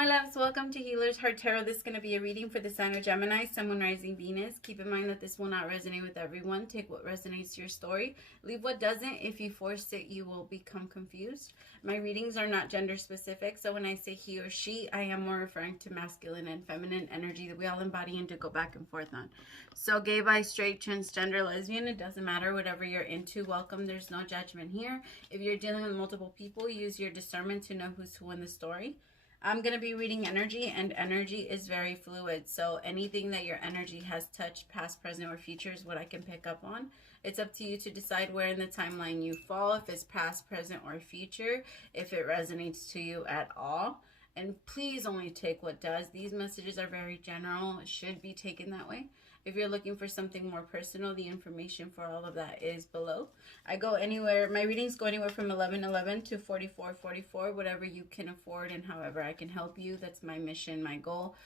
my loves, welcome to Healer's Heart Tarot. This is going to be a reading for the sign of Gemini, Sun, Moon, Rising, Venus. Keep in mind that this will not resonate with everyone. Take what resonates to your story. Leave what doesn't. If you force it, you will become confused. My readings are not gender specific, so when I say he or she, I am more referring to masculine and feminine energy that we all embody and to go back and forth on. So gay, bi, straight, transgender, lesbian, it doesn't matter. Whatever you're into, welcome. There's no judgment here. If you're dealing with multiple people, use your discernment to know who's who in the story. I'm going to be reading energy, and energy is very fluid. So anything that your energy has touched, past, present, or future is what I can pick up on. It's up to you to decide where in the timeline you fall, if it's past, present, or future, if it resonates to you at all. And please only take what does. These messages are very general. It should be taken that way. If you're looking for something more personal, the information for all of that is below. I go anywhere, my readings go anywhere from 11:11 to 44:44, whatever you can afford and however I can help you. That's my mission, my goal.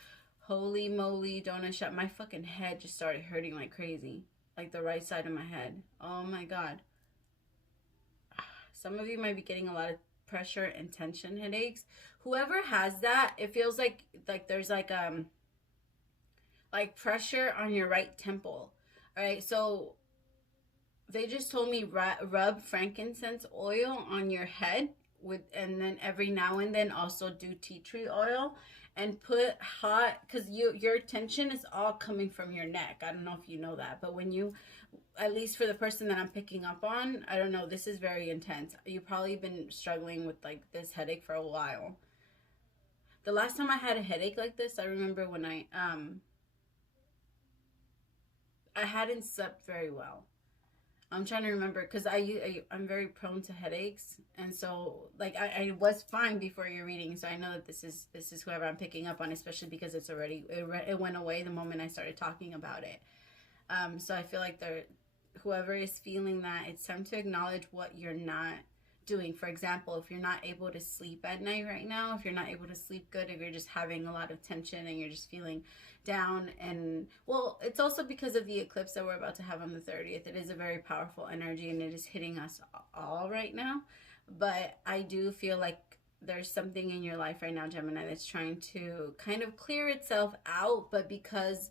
Holy moly, donut shop. My fucking head just started hurting like crazy. Like the right side of my head. Oh my God. Some of you might be getting a lot of pressure and tension headaches. Whoever has that, it feels like there's like pressure on your right temple. All right, so they just told me rub frankincense oil on your head and then every now and then also do tea tree oil and put hot, because your tension is all coming from your neck. I don't know if you know that, but when you, at least for the person that I'm picking up on, I don't know, this is very intense. You've probably been struggling with like this headache for a while. The last time I had a headache like this, I remember when I hadn't slept very well. I'm trying to remember because I'm very prone to headaches, and so like I was fine before your reading, so I know that this is whoever I'm picking up on, especially because it's already it went away the moment I started talking about it. So I feel like whoever is feeling that, it's time to acknowledge what you're not doing. For example, if you're not able to sleep at night right now, if you're not able to sleep good, if you're just having a lot of tension and you're just feeling down, and well, it's also because of the eclipse that we're about to have on the 30th. It is a very powerful energy and it is hitting us all right now. But I do feel like there's something in your life right now, Gemini, that's trying to kind of clear itself out, but because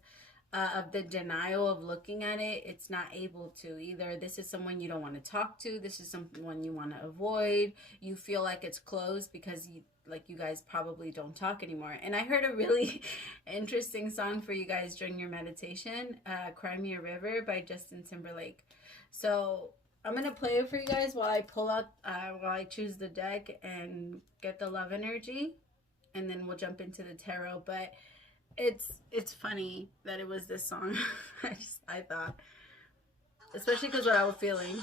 of the denial of looking at it, it's not able to. Either this is someone you don't want to talk to, this is someone you want to avoid, you feel like it's closed because you guys probably don't talk anymore. And I heard a really interesting song for you guys during your meditation, Cry Me a River by Justin Timberlake. So I'm gonna play it for you guys while I pull out while I choose the deck and get the love energy, and then we'll jump into the tarot. But it's funny that it was this song. I thought, especially because what I was feeling.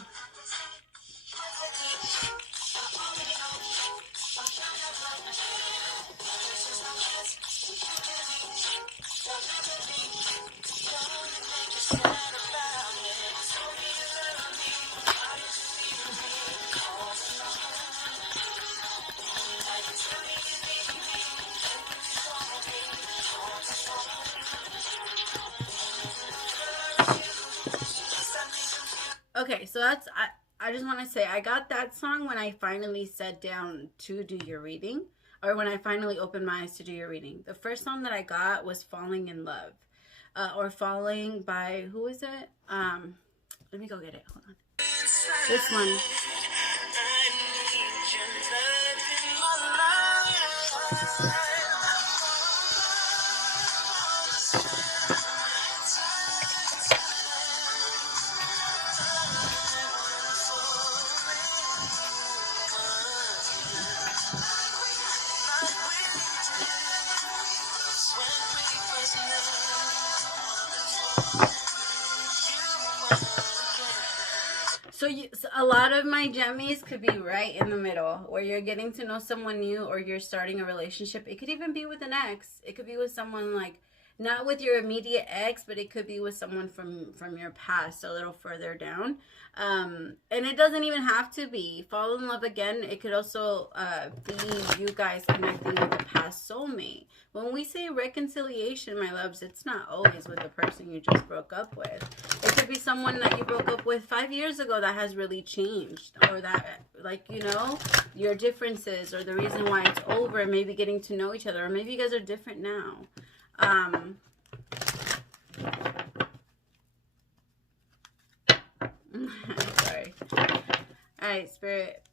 Okay, so that's, I just want to say, I got that song when I finally sat down to do your reading, or when I finally opened my eyes to do your reading. The first song that I got was Falling in Love, or Falling by, who is it? Let me go get it, hold on. This one. So a lot of my Gemmies could be right in the middle, where you're getting to know someone new or you're starting a relationship. It could even be with an ex. It could be with someone like, not with your immediate ex, but it could be with someone from your past, a little further down. And it doesn't even have to be fall in love again. It could also be you guys connecting with a past soulmate. When we say reconciliation, my loves, it's not always with the person you just broke up with. It could be someone that you broke up with 5 years ago that has really changed, or that, like, you know, your differences or the reason why it's over, maybe getting to know each other, or maybe you guys are different now. Sorry. All right, Spirit.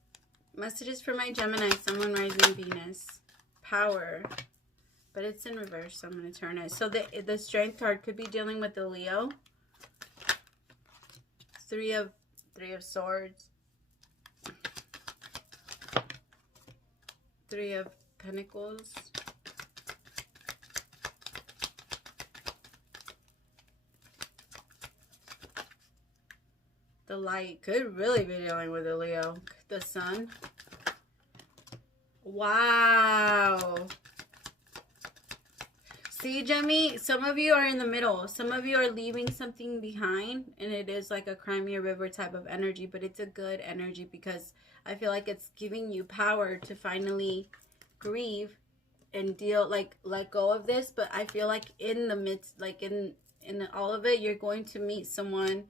Messages for my Gemini, Sun, Moon, Rising, Venus. Power. But it's in reverse, so I'm going to turn it. So the Strength card could be dealing with the Leo. Three of Swords. Three of Pentacles. The Light could really be dealing with the Leo. The Sun. Wow. See, Gemmy, some of you are in the middle. Some of you are leaving something behind, and it is like a Crimea River type of energy, but it's a good energy because I feel like it's giving you power to finally grieve and deal, like, let go of this. But I feel like in the midst, like in all of it, you're going to meet someone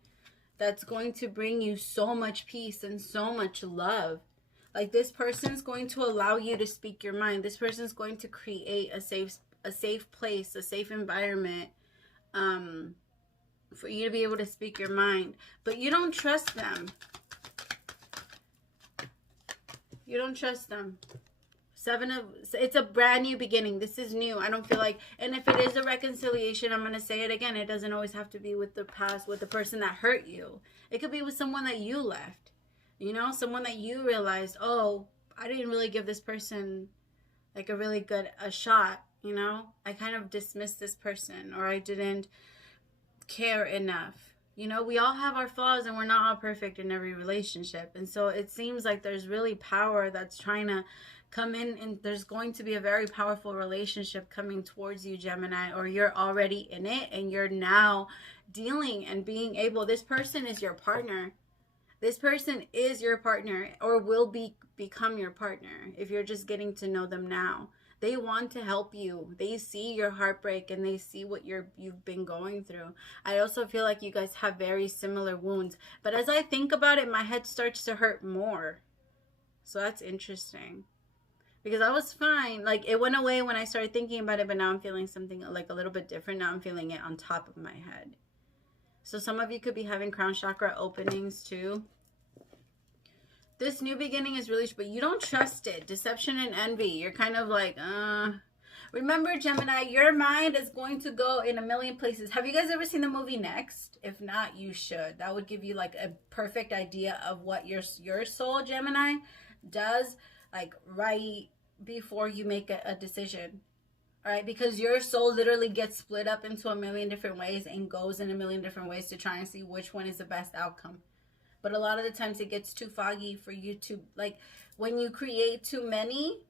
that's going to bring you so much peace and so much love. Like, this person's going to allow you to speak your mind. This person's going to create a safe place, a safe environment, for you to be able to speak your mind. But you don't trust them. You don't trust them. It's a brand new beginning. This is new. I don't feel like, and if it is a reconciliation, I'm going to say it again, it doesn't always have to be with the past, with the person that hurt you. It could be with someone that you left, you know, someone that you realized, oh, I didn't really give this person like a really good shot, you know, I kind of dismissed this person, or I didn't care enough. You know, we all have our flaws, and we're not all perfect in every relationship. And so it seems like there's really power that's trying to come in, and there's going to be a very powerful relationship coming towards you, Gemini, or you're already in it and you're now dealing and being able, this person is your partner. This person is your partner, or will become your partner if you're just getting to know them now. They want to help you. They see your heartbreak, and they see what you've been going through. I also feel like you guys have very similar wounds. But as I think about it, my head starts to hurt more. So that's interesting. Because I was fine. Like, it went away when I started thinking about it, but now I'm feeling something like a little bit different. Now I'm feeling it on top of my head. So some of you could be having crown chakra openings too. This new beginning is really, but you don't trust it. Deception and envy. You're kind of like, Remember, Gemini, your mind is going to go in a million places. Have you guys ever seen the movie Next? If not, you should. That would give you like a perfect idea of what your soul, Gemini, does, like right before you make a decision. All right, because your soul literally gets split up into a million different ways and goes in a million different ways to try and see which one is the best outcome. But a lot of the times it gets too foggy for you to, like, when you create too many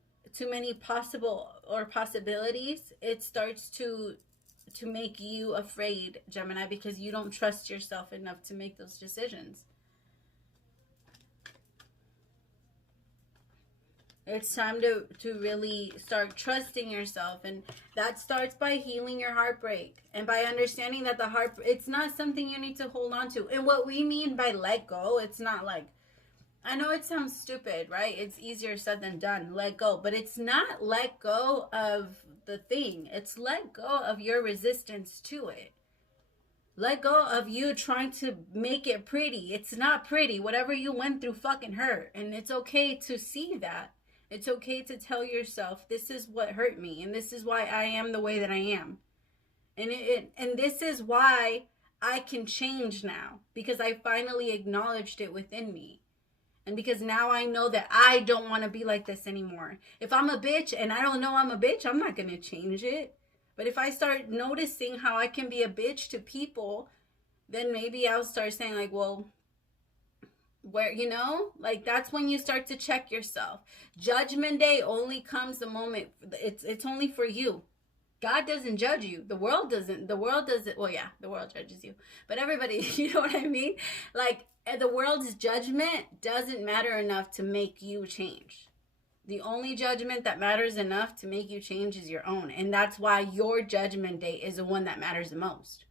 possibilities, it starts to make you afraid, Gemini, because you don't trust yourself enough to make those decisions. It's time to really start trusting yourself, and that starts by healing your heartbreak and by understanding that it's not something you need to hold on to. And what we mean by let go, it's not like, I know it sounds stupid, right? It's easier said than done, let go. But it's not let go of the thing. It's let go of your resistance to it. Let go of you trying to make it pretty. It's not pretty. Whatever you went through fucking hurt. And it's okay to see that. It's okay to tell yourself, this is what hurt me, and this is why I am the way that I am. And this is why I can change now, because I finally acknowledged it within me. And because now I know that I don't want to be like this anymore. If I'm a bitch and I don't know I'm a bitch, I'm not going to change it. But if I start noticing how I can be a bitch to people, then maybe I'll start saying like, well, where, you know, like that's when you start to check yourself. Judgment day only comes the moment, it's only for you. God doesn't judge you. The world doesn't. Well, yeah, the world judges you, but everybody, you know what I mean? Like, the world's judgment doesn't matter enough to make you change. The only judgment that matters enough to make you change is your own. And that's why your judgment day is the one that matters the most.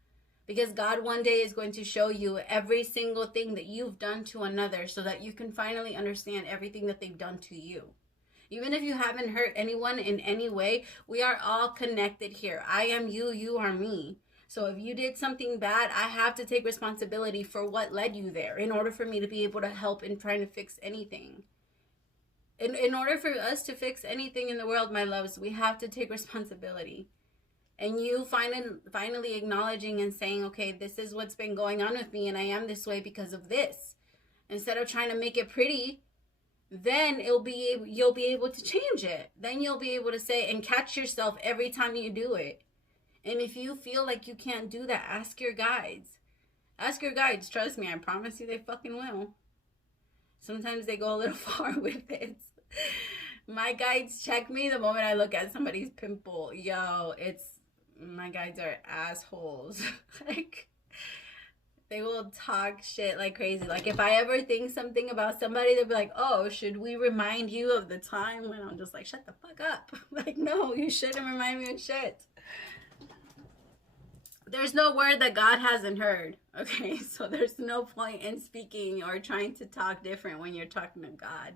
Because God one day is going to show you every single thing that you've done to another so that you can finally understand everything that they've done to you. Even if you haven't hurt anyone in any way, we are all connected here. I am you, you are me. So if you did something bad, I have to take responsibility for what led you there in order for me to be able to help in trying to fix anything. In order for us to fix anything in the world, my loves, we have to take responsibility. And you finally acknowledging and saying, okay, this is what's been going on with me and I am this way because of this. Instead of trying to make it pretty, then you'll be able to change it. Then you'll be able to say and catch yourself every time you do it. And if you feel like you can't do that, ask your guides. Ask your guides. Trust me, I promise you they fucking will. Sometimes they go a little far with it. My guides check me the moment I look at somebody's pimple. Yo, my guides are assholes. Like, they will talk shit like crazy. Like, if I ever think something about somebody, they'll be like, oh, should we remind you of the time when I'm just like, shut the fuck up. Like, no, you shouldn't remind me of shit. There's no word that God hasn't heard. Okay, so there's no point in speaking or trying to talk different when you're talking to God.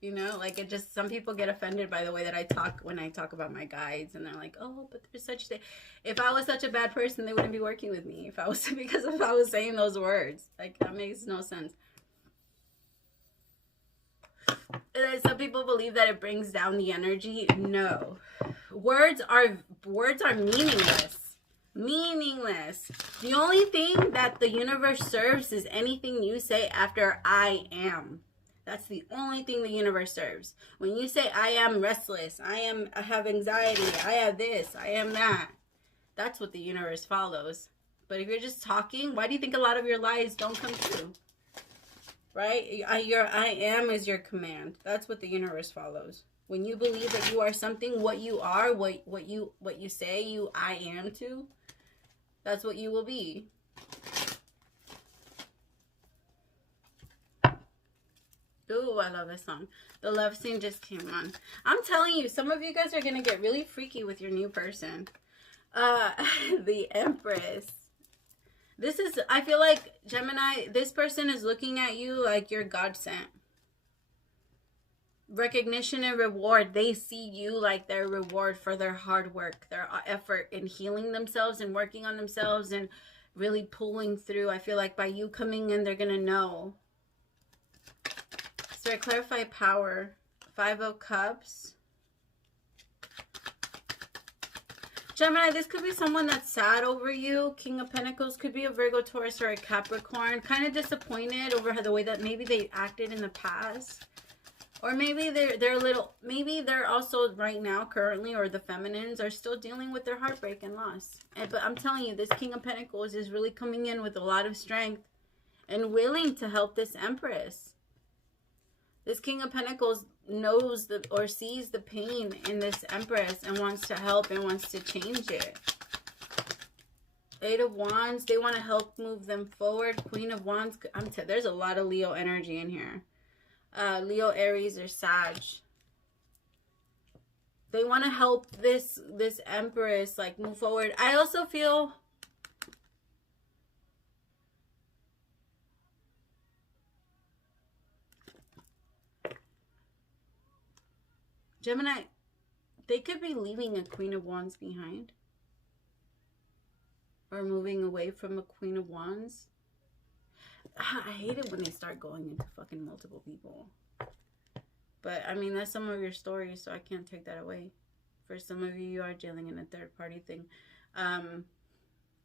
You know, like, it just, some people get offended by the way that I talk when I talk about my guides, and they're like, oh, but there's such thing. If I was such a bad person, they wouldn't be working with me. Because if I was saying those words, like, that makes no sense. And some people believe that it brings down the energy. No, words are meaningless. Meaningless. The only thing that the universe serves is anything you say after I am. That's the only thing the universe serves. When you say, I am restless, I have anxiety, I have this, I am that, that's what the universe follows. But if you're just talking, why do you think a lot of your lies don't come true? Right? Your I am is your command. That's what the universe follows. When you believe that you are something, what you are, what you say you I am to, that's what you will be. Ooh, I love this song. The love scene just came on. I'm telling you, some of you guys are going to get really freaky with your new person. The Empress. This is, I feel like, Gemini, this person is looking at you like you're God sent. Recognition and reward. They see you like their reward for their hard work, their effort in healing themselves and working on themselves and really pulling through. I feel like by you coming in, they're going to know. So I clarify power. 5 of Cups. Gemini, this could be someone that's sad over you. King of Pentacles could be a Virgo, Taurus, or a Capricorn. Kind of disappointed over the way that maybe they acted in the past. Or maybe they're a little, maybe they're also right now, currently, or the feminines are still dealing with their heartbreak and loss. But I'm telling you, this King of Pentacles is really coming in with a lot of strength and willing to help this Empress. This King of Pentacles knows or sees the pain in this Empress and wants to help and wants to change it. 8 of Wands, they want to help move them forward. Queen of Wands, there's a lot of Leo energy in here. Leo, Aries, or Sag. They want to help this Empress like move forward. I also feel Gemini, they could be leaving a Queen of Wands behind. Or moving away from a Queen of Wands. I hate it when they start going into fucking multiple people. But, I mean, that's some of your stories, so I can't take that away. For some of you, you are dealing in a third-party thing.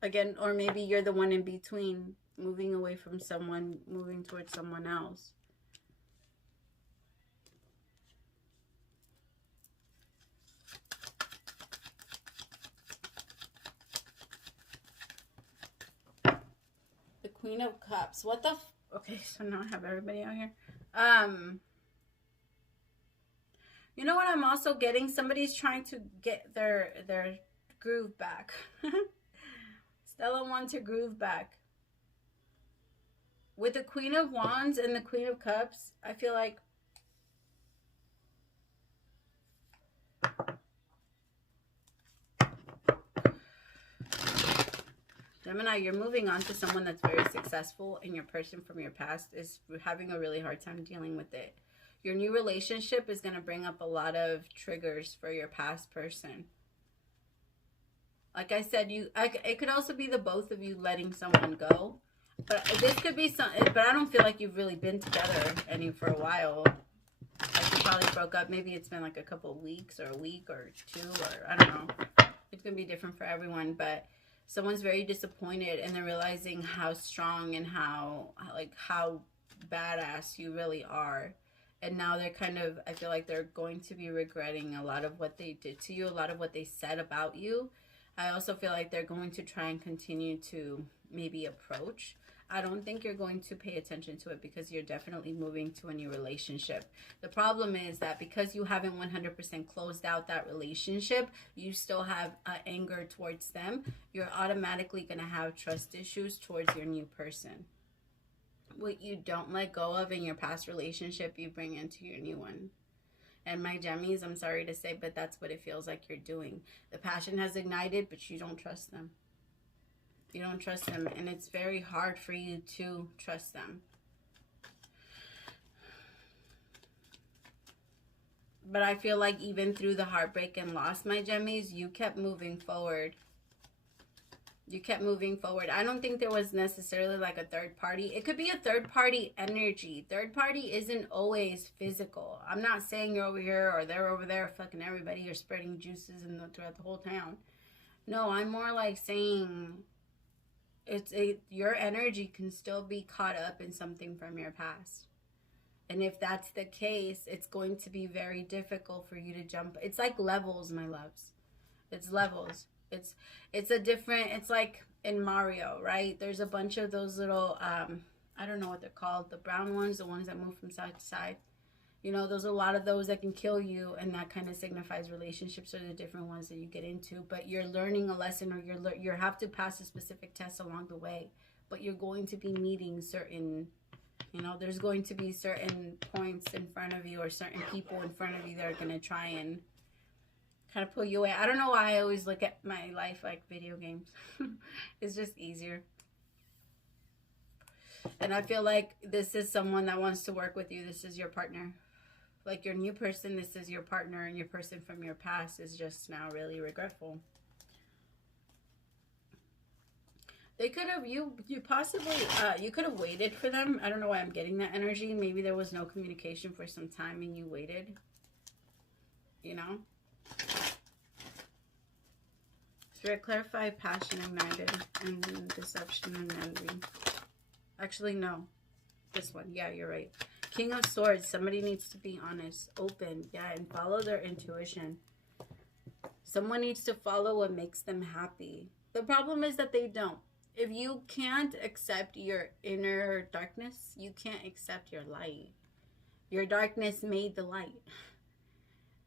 Again, or maybe you're the one in between, moving away from someone, moving towards someone else. Queen of Cups. What the okay, so now I have everybody out here. You know what I'm also getting? Somebody's trying to get their groove back. Stella wants her groove back. With the Queen of Wands and the Queen of Cups, I feel like Gemini, you're moving on to someone that's very successful, and your person from your past is having a really hard time dealing with it. Your new relationship is going to bring up a lot of triggers for your past person. Like I said, it could also be the both of you letting someone go. But this could be but I don't feel like you've really been together for a while. Like you probably broke up. Maybe it's been like a couple of weeks or a week or two, or I don't know. It's going to be different for everyone, but someone's very disappointed, and they're realizing how strong and how badass you really are. And now they're kind of, I feel like they're going to be regretting a lot of what they did to you, a lot of what they said about you. I also feel like they're going to try and continue to maybe approach. I don't think you're going to pay attention to it because you're definitely moving to a new relationship. The problem is that because you haven't 100% closed out that relationship, you still have anger towards them. You're automatically going to have trust issues towards your new person. What you don't let go of in your past relationship, you bring into your new one. And my Gemmies, I'm sorry to say, but that's what it feels like you're doing. The passion has ignited, but you don't trust them. You don't trust them, and it's very hard for you to trust them. But I feel like even through the heartbreak and loss, my Gemmies, you kept moving forward. You kept moving forward. I don't think there was necessarily like a third party. It could be a third party energy. Third party isn't always physical. I'm not saying you're over here or they're over there fucking everybody. You're spreading juices throughout the whole town. No, I'm more like saying your energy can still be caught up in something from your past. And if that's the case, it's going to be very difficult for you to jump. It's like levels, my loves. It's levels. It's a different, it's like in Mario, right? There's a bunch of those little, I don't know what they're called. The brown ones, the ones that move from side to side. You know, there's a lot of those that can kill you, and that kind of signifies relationships are the different ones that you get into. But you're learning a lesson, or you have to pass a specific test along the way. But you're going to be meeting certain, you know, there's going to be certain points in front of you or certain people in front of you that are going to try and kind of pull you away. I don't know why I always look at my life like video games. It's just easier. And I feel like this is someone that wants to work with you. This is your partner. Like your new person, this is your partner, and your person from your past is just now really regretful. They could have, you possibly, you could have waited for them. I don't know why I'm getting that energy. Maybe there was no communication for some time and you waited. You know? Spirit, clarify passion ignited and deception and envy. Actually, no. This one. Yeah, you're right. King of Swords. Somebody needs to be honest, open, yeah, and follow their intuition. Someone needs to follow what makes them happy. The problem is that they don't. If you can't accept your inner darkness, you can't accept your light. Your darkness made the light.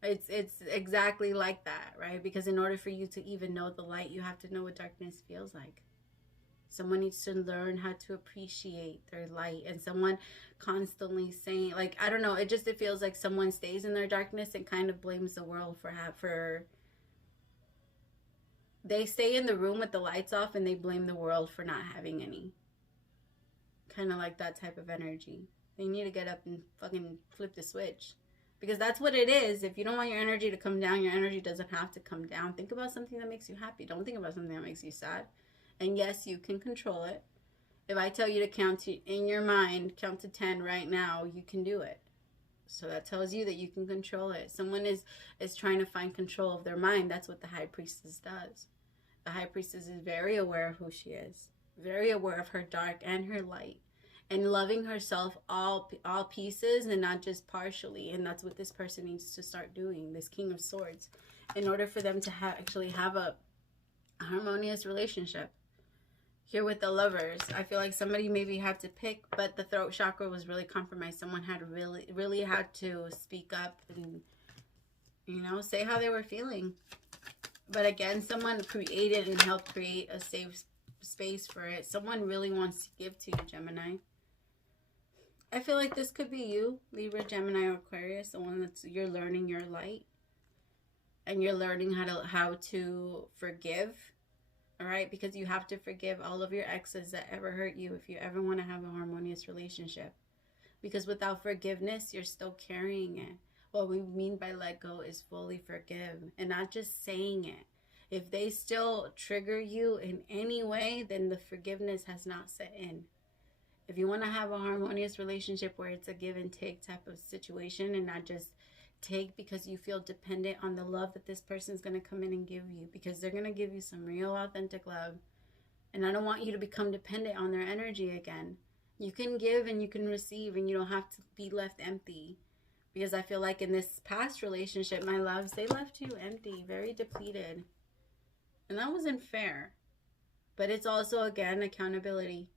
It's exactly like that, right? Because in order for you to even know the light, you have to know what darkness feels like. Someone needs to learn how to appreciate their light, and someone constantly saying, like, I don't know, it feels like someone stays in their darkness and kind of blames the world for they stay in the room with the lights off and they blame the world for not having any. Kind of like that type of energy. They need to get up and fucking flip the switch. Because that's what it is. If you don't want your energy to come down, your energy doesn't have to come down. Think about something that makes you happy. Don't think about something that makes you sad. And yes, you can control it. If I tell you to count in your mind, count to 10 right now, you can do it. So that tells you that you can control it. Someone is trying to find control of their mind. That's what the High Priestess does. The High Priestess is very aware of who she is. Very aware of her dark and her light. And loving herself all pieces and not just partially. And that's what this person needs to start doing, this King of Swords, in order for them to actually have a harmonious relationship. Here with the Lovers, I feel like somebody maybe had to pick, but the throat chakra was really compromised. Someone had really had to speak up and, you know, say how they were feeling. But again, someone created and helped create a safe space for it. Someone really wants to give to you, Gemini. I feel like this could be you, Libra, Gemini, or Aquarius, the one that's, you're learning your light. And you're learning how to forgive. All right? Because you have to forgive all of your exes that ever hurt you if you ever want to have a harmonious relationship. Because without forgiveness, you're still carrying it. What we mean by let go is fully forgive, and not just saying it. If they still trigger you in any way, then the forgiveness has not set in. If you want to have a harmonious relationship where it's a give and take type of situation, and not just take because you feel dependent on the love that this person's going to come in and give you, because they're going to give you some real authentic love. And I don't want you to become dependent on their energy again. You can give and you can receive, and you don't have to be left empty. Because I feel like in this past relationship, my loves, they left you empty, very depleted. And that wasn't fair. But it's also, again, accountability.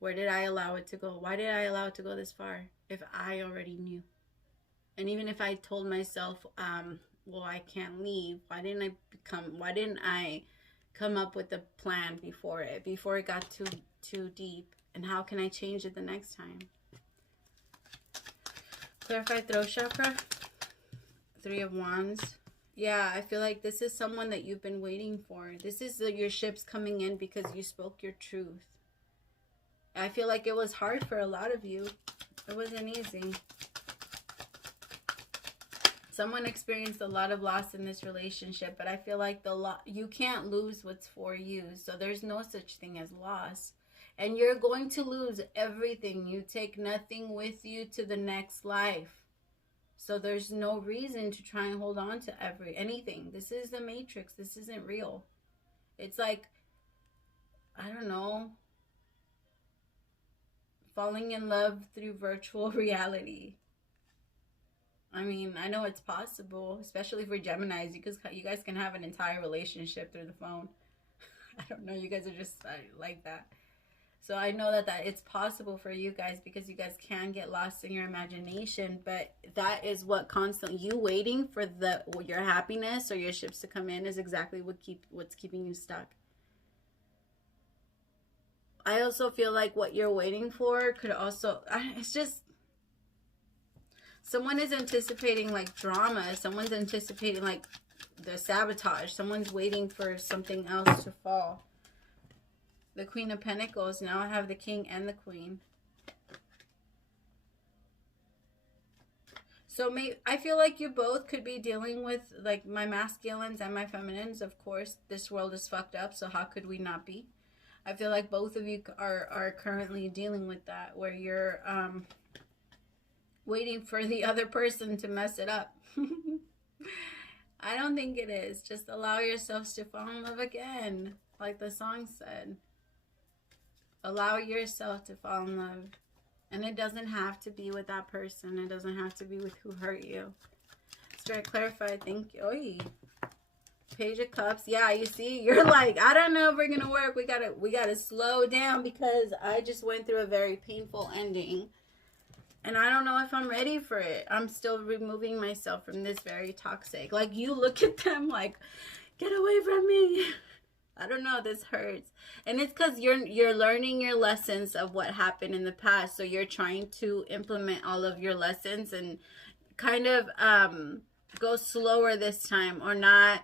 Where did I allow it to go? Why did I allow it to go this far if I already knew? And even if I told myself, well, I can't leave, why didn't I come up with a plan before it got too deep? And how can I change it the next time? Clarify throat chakra. 3 of Wands. Yeah, I feel like this is someone that you've been waiting for. This is your ships coming in because you spoke your truth. I feel like it was hard for a lot of you. It wasn't easy. Someone experienced a lot of loss in this relationship, but I feel like you can't lose what's for you. So there's no such thing as loss. And you're going to lose everything. You take nothing with you to the next life. So there's no reason to try and hold on to anything. This is the Matrix. This isn't real. It's like, I don't know, falling in love through virtual reality. I mean, I know it's possible, especially for Geminis. You guys can have an entire relationship through the phone. I don't know. You guys are just like that. So I know that it's possible for you guys, because you guys can get lost in your imagination. But that is what constantly, you waiting for your happiness or your ships to come in is exactly what's keeping you stuck. I also feel like what you're waiting for could also, it's just, someone is anticipating like drama. Someone's anticipating like the sabotage. Someone's waiting for something else to fall. The Queen of Pentacles. Now I have the King and the Queen. So I feel like you both could be dealing with like my masculines and my feminines. Of course, this world is fucked up, so how could we not be? I feel like both of you are currently dealing with that, where you're waiting for the other person to mess it up. I don't think it is. Just allow yourselves to fall in love again, like the song said. Allow yourself to fall in love. And it doesn't have to be with that person. It doesn't have to be with who hurt you. Spirit, clarify. Thank you. Oy. Page of Cups. Yeah, you see, you're like, I don't know if we're gonna work. We gotta slow down, because I just went through a very painful ending. And I don't know if I'm ready for it. I'm still removing myself from this very toxic. Like, you look at them like, get away from me. I don't know, this hurts. And it's because you're learning your lessons of what happened in the past. So you're trying to implement all of your lessons and kind of go slower this time, or not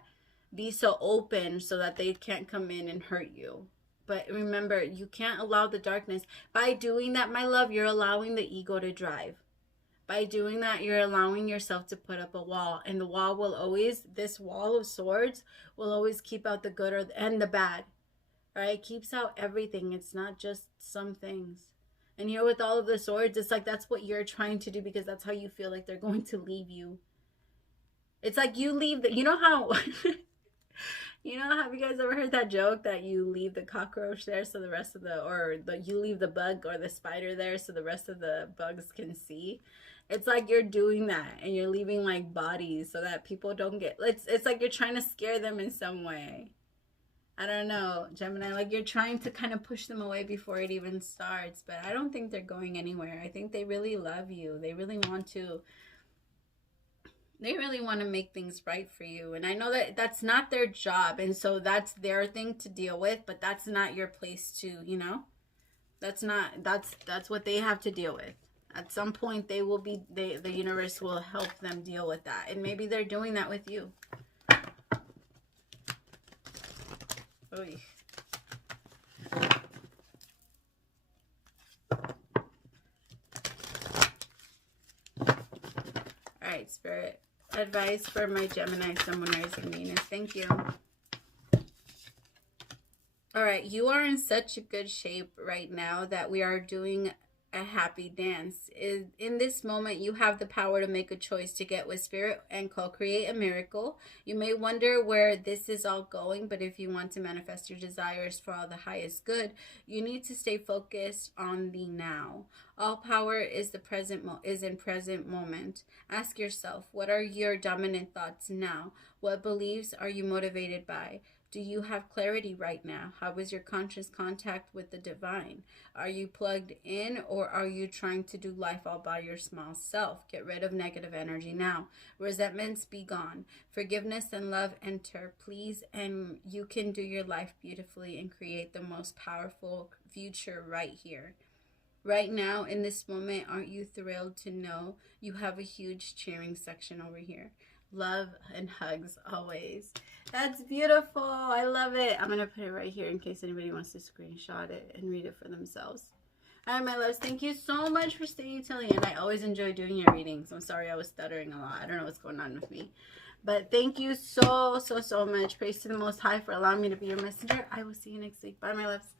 be so open so that they can't come in and hurt you. But remember, you can't allow the darkness. By doing that, my love, you're allowing the ego to drive. By doing that, you're allowing yourself to put up a wall. And the wall will always, this wall of swords will always keep out the good and the bad. All right? It keeps out everything. It's not just some things. And here with all of the swords, it's like that's what you're trying to do, because that's how you feel like they're going to leave you. It's like you leave you know how... You know, have you guys ever heard that joke that you leave the cockroach there so the rest of you leave the bug or the spider there so the rest of the bugs can see? It's like you're doing that, and you're leaving like bodies so that people don't get, it's like you're trying to scare them in some way. I don't know, Gemini, like you're trying to kind of push them away before it even starts, but I don't think they're going anywhere. I think they really love you. They really want to make things right for you. And I know that that's not their job, and so that's their thing to deal with, but that's not your place to, you know, that's what they have to deal with. At some point they will be, the universe will help them deal with that, and maybe they're doing that with you. Oy. right, Spirit. Advice for my Gemini, Sun, Moon, Rising, Venus. Thank you. All right, you are in such a good shape right now that we are doing a happy dance. In this moment, you have the power to make a choice to get with Spirit and co-create a miracle. You may wonder where this is all going, but if you want to manifest your desires for all the highest good, you need to stay focused on the now. All power is in present moment. Ask yourself, what are your dominant thoughts now? What beliefs are you motivated by? Do you have clarity right now? How is your conscious contact with the divine? Are you plugged in, or are you trying to do life all by your small self? Get rid of negative energy now. Resentments be gone. Forgiveness and love enter, please, and you can do your life beautifully and create the most powerful future right here. Right now, in this moment, aren't you thrilled to know you have a huge cheering section over here? Love and hugs always. That's beautiful. I love it. I'm going to put it right here in case anybody wants to screenshot it and read it for themselves. All right, my loves. Thank you so much for staying till the end. I always enjoy doing your readings. I'm sorry I was stuttering a lot. I don't know what's going on with me. But thank you so much. Praise to the Most High for allowing me to be your messenger. I will see you next week. Bye, my loves.